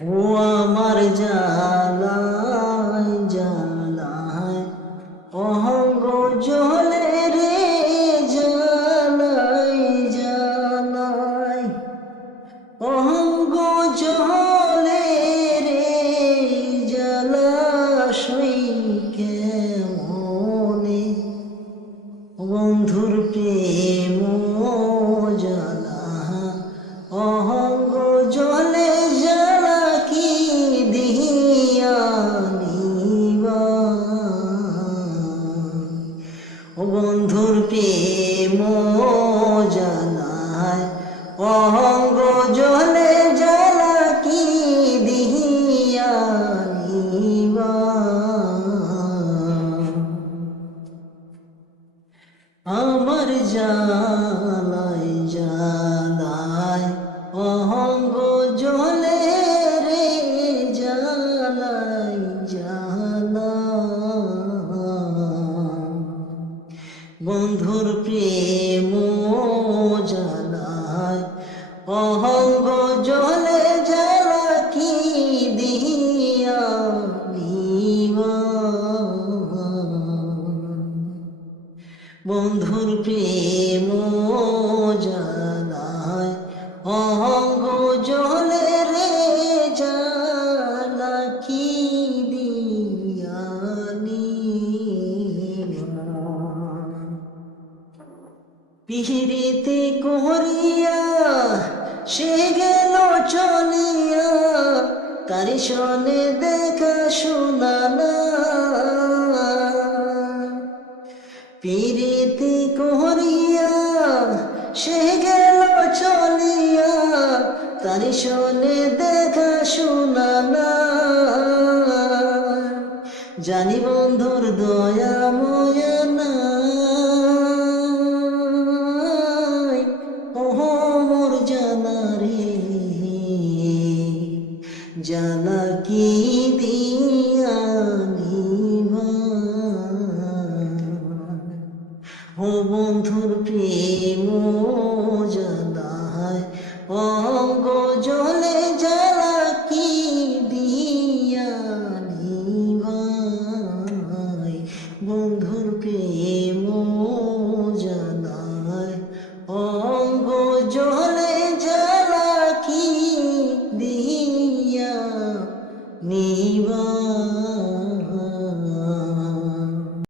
ও আমার জালায় জালায় অহঙ্গ জলে রে জালাই জালাই অহঙ্গ জলে রে জলাশয় কেমনে? বন্ধুর প্রেম বন্ধুর প্রেম জ্বালায় অহঙ্গ জলে জ্বালা কি আমার জালাই বন্ধুর প্রেম জানায় অঙ্গ জলে রে জানা কি দিয়ানি? পিহিরিতে করিয়া সে গেল চলিয়া শনে দেখা পিরিতি করিয়া সে গেল চলিয়া, তারি শোনে দেখা শোনা না জানি বন্ধুর দয়া ময়া ওহ মোর জানা জানা কি দিয়া মোজদায় অঙ্গ জলে জ্বালা কি দিয়া নিভাই বন্ধুর প্রেম জানায় অঙ্গ জলে জ্বালা কি দিয়া নিভাই